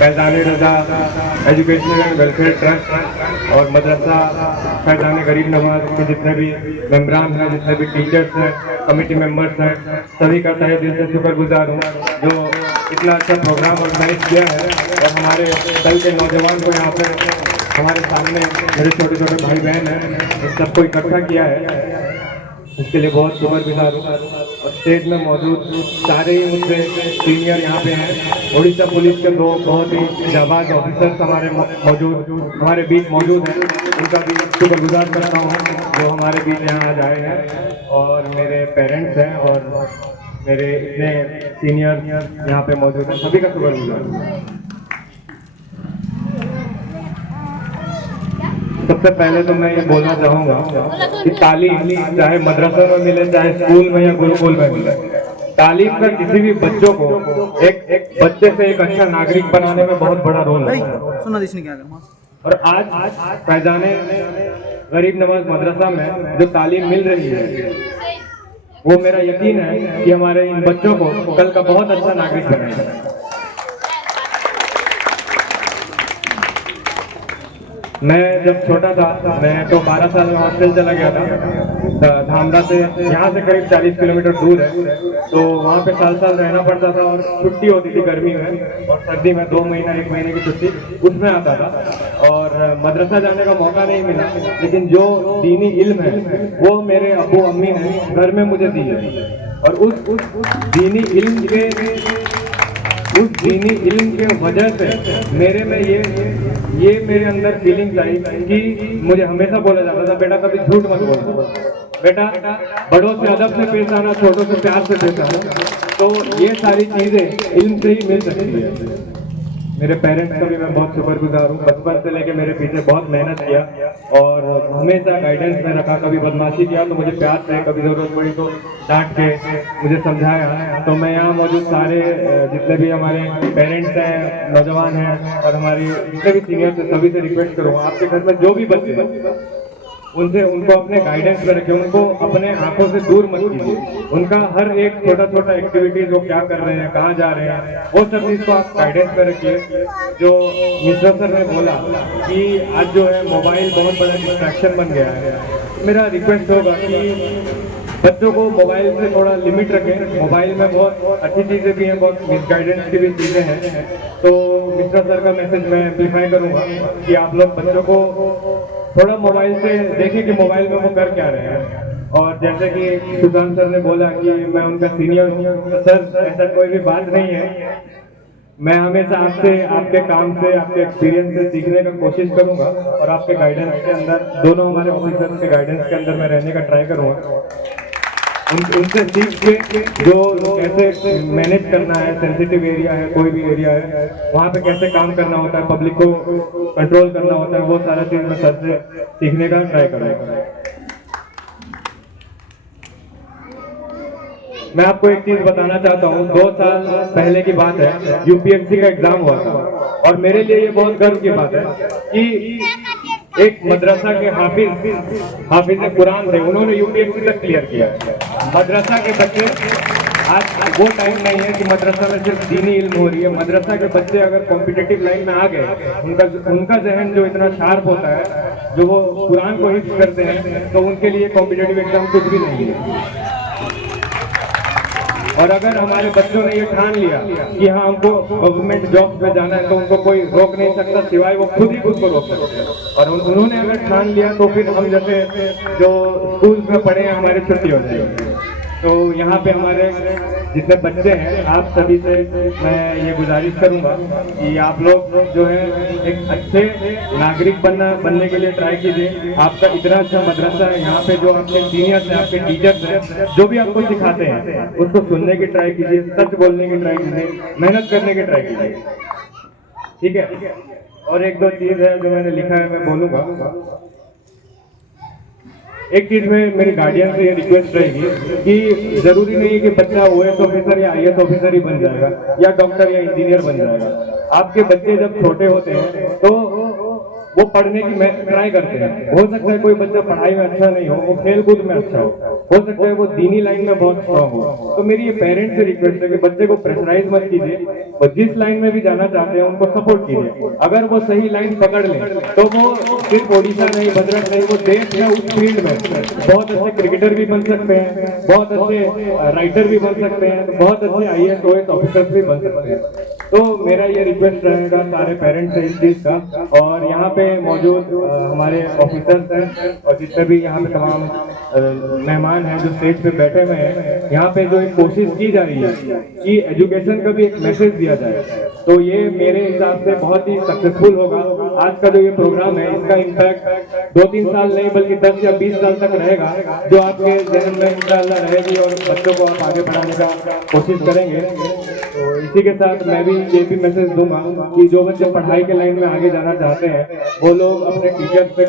Faizan Raza educational and welfare trust और मदरसा फैज़ान गरीब नवाज के जितने भी मेम्बरान हैं, जितने भी टीचर्स हैं, कमेटी मेंबर्स हैं, सभी का तहे दिल से शुक्रगुजार हूँ जो इतना अच्छा प्रोग्राम ऑर्गेनाइज किया है और हमारे कल के नौजवान को यहाँ पे हमारे सामने मेरे छोटे छोटे भाई बहन हैं, इन सबको इकट्ठा किया है, इसके लिए बहुत शुक्रगुजार हूँ। और स्टेज में मौजूद सारे ही मुझसे सीनियर यहाँ पे हैं। उड़ीसा पुलिस के दो बहुत ही जाबाज ऑफिसर्स हमारे बीच मौजूद हैं, उनका भी शुक्रगुजार करता हूँ जो हमारे बीच यहाँ आज आए हैं। और मेरे पेरेंट्स हैं और मेरे इतने सीनियर यहाँ पे मौजूद हैं, सभी का शुक्रगुजार हूँ। सबसे पहले तो मैं ये बोलना चाहूँगा कि तालीम चाहे मदरसा में मिले, चाहे स्कूल में या गुरुकुल में मिले, तालीम का किसी भी बच्चों को एक बच्चे से एक अच्छा नागरिक बनाने में बहुत बड़ा रोल है। और आज फैज़ान गरीब नवाज मदरसा में जो तालीम मिल रही है वो मेरा यकीन है कि हमारे इन बच्चों को कल का बहुत अच्छा नागरिक बनाएगा। मैं जब छोटा था, मैं तो 12 साल में हॉस्टल चला गया था धामरा से, यहाँ से करीब 40 किलोमीटर दूर है, तो वहाँ पे साल रहना पड़ता था और छुट्टी होती थी गर्मी में और सर्दी में 2 महीना 1 महीने की छुट्टी उसमें आता था और मदरसा जाने का मौका नहीं मिला। लेकिन जो दीनी इल्म है वो मेरे अब्बू अम्मी ने घर में मुझे दी है और उस दीनी इल्म के वजह से मेरे में ये मेरे अंदर फीलिंग्स आई कि मुझे हमेशा बोला जाता था बेटा कभी झूठ मत बोलना, बेटा बड़ों से अदब से पेश आना, छोटों से प्यार से पेश आना। तो ये सारी चीजें इल्म से ही मिल सकती है। मेरे पेरेंट्स का भी मैं बहुत शुक्रगुजार हूँ, बचपन से लेके मेरे पीछे बहुत मेहनत किया और हमेशा गाइडेंस में रखा। कभी बदमाशी किया तो मुझे प्यार से, कभी जरूरत पड़ी तो डांट के मुझे समझाया। तो मैं यहाँ मौजूद सारे जितने भी हमारे पेरेंट्स हैं, नौजवान हैं और हमारे जितने भी सीनियर्स हैं, सभी से रिक्वेस्ट करूँगा आपके घर में जो भी बच्चे उनको अपने गाइडेंस में रखें, उनको अपने आंखों से दूर मत कीजिए। उनका हर एक छोटा छोटा एक्टिविटीज वो क्या कर रहे हैं, कहाँ जा रहे हैं, वो सब चीज को आप गाइडेंस में रखिए। जो मिश्रा सर ने बोला कि आज जो है मोबाइल बहुत बड़ा डिस्ट्रैक्शन बन गया है, मेरा रिक्वेस्ट होगा कि बच्चों को मोबाइल से थोड़ा लिमिट रखें। मोबाइल में बहुत अच्छी चीजें भी हैं, बहुत मिसगाइडेंस की भी चीजें हैं। तो मिश्रा सर का मैसेज मैं एम्प्लीफाई करूंगा कि आप लोग बच्चों को थोड़ा मोबाइल से देखें कि मोबाइल में वो कर क्या रहे हैं। और जैसे कि सुशांत सर ने बोला कि मैं उनका सीनियर हूँ, सर ऐसा कोई भी बात नहीं है। मैं हमेशा आपसे, आपके काम से, आपके एक्सपीरियंस से सीखने का कोशिश करूंगा और आपके गाइडेंस के अंदर, दोनों हमारे ऑफिसर्स के गाइडेंस के अंदर मैं रहने का ट्राई करूंगा। उनसे सीख के जो कैसे मैनेज करना है, सेंसिटिव एरिया है, कोई भी एरिया है, वहाँ पे कैसे काम करना होता है, पब्लिक को कंट्रोल करना होता है, वो सारा चीज मैं सर से सीखने का ट्राई करूँगा। मैं आपको एक चीज बताना चाहता हूँ, 2 साल पहले की बात है, यूपीएससी का एग्जाम हुआ था और मेरे लिए ये बहुत गर्व की बात है कि एक मदरसा के हाफिज कुरान थे, उन्होंने यूपीएससी तक क्लियर किया। मदरसा के बच्चे, आज वो टाइम नहीं है कि मदरसा में सिर्फ दीनी इल्म हो रही है। मदरसा के बच्चे अगर कॉम्पिटिटिव लाइन में आ गए, उनका जहन जो इतना शार्प होता है, जो वो कुरान को हिफ्ज़ करते हैं, तो उनके लिए कॉम्पिटिटिव एग्जाम कुछ भी नहीं है। और अगर हमारे बच्चों ने ये ठान लिया कि हाँ हमको गवर्नमेंट जॉब पे जाना है, तो उनको कोई रोक नहीं सकता सिवाय वो खुद ही खुद को रोक सकते हैं। और उन्होंने अगर ठान लिया तो फिर हम जैसे जो स्कूल में पढ़े हैं, हमारी छुट्टी हो जाएगी। तो यहाँ पे हमारे जितने बच्चे हैं, आप सभी से मैं ये गुजारिश करूँगा कि आप लोग जो है एक अच्छे नागरिक बनने के लिए ट्राई कीजिए। आपका इतना अच्छा मदरसा है, यहाँ पे जो आपके सीनियर्स हैं, आपके टीचर्स हैं, जो भी आपको सिखाते हैं उसको सुनने की ट्राई कीजिए, सच बोलने की ट्राई कीजिए, मेहनत करने की ट्राई कीजिए, ठीक है। और 1-2 चीज़ है जो मैंने लिखा है, मैं बोलूँगा। एक चीज में मेरी गार्डियन से ये रिक्वेस्ट रहेगी कि जरूरी नहीं है कि बच्चा ओएस ऑफिसर या आईएएस ऑफिसर ही बन जाएगा या डॉक्टर या इंजीनियर बन जाएगा। आपके बच्चे जब छोटे होते हैं तो वो पढ़ने की ट्राई करते हैं। हो सकता है कोई बच्चा पढ़ाई में अच्छा नहीं हो, वो खेल कूद में अच्छा हो सकता है वो दीनी लाइन में बहुत स्ट्रॉन्ग हो। तो मेरी ये पेरेंट्स से रिक्वेस्ट है कि बच्चे को प्रेशराइज मत कीजिए, और जिस लाइन में भी जाना चाहते हैं उनको सपोर्ट कीजिए। अगर वो सही लाइन पकड़ लें तो वो सिर्फ ओडिशा नहीं, भद्रक नहीं, वो देश में उस फील्ड में बहुत अच्छे क्रिकेटर भी बन सकते हैं, बहुत अच्छे राइटर भी बन सकते हैं, बहुत अच्छे IAS OS ऑफिसर्स भी बन सकते हैं। तो मेरा ये रिक्वेस्ट रहेगा सारे पेरेंट्स से इस चीज का, और यहाँ पे मौजूद हमारे ऑफिसर्स हैं और जितने भी यहाँ पे तमाम मेहमान हैं जो स्टेज पे बैठे हुए हैं, यहाँ पे जो एक कोशिश की जा रही है कि एजुकेशन का भी एक मैसेज दिया जाए, तो ये मेरे हिसाब से बहुत ही सक्सेसफुल होगा। आज का जो ये प्रोग्राम है इसका इम्पैक्ट 2-3 साल नहीं बल्कि 10 या 20 साल तक रहेगा, जो आपके जन्म में इंशाअल्लाह रहेगी और बच्चों को आप आगे बढ़ाने का कोशिश करेंगे। तो इसी के साथ मैं भी ये भी मैसेज दूंगा कि जो बच्चे पढ़ाई के लाइन में आगे जाना चाहते हैं वो लोग अपने टीचर से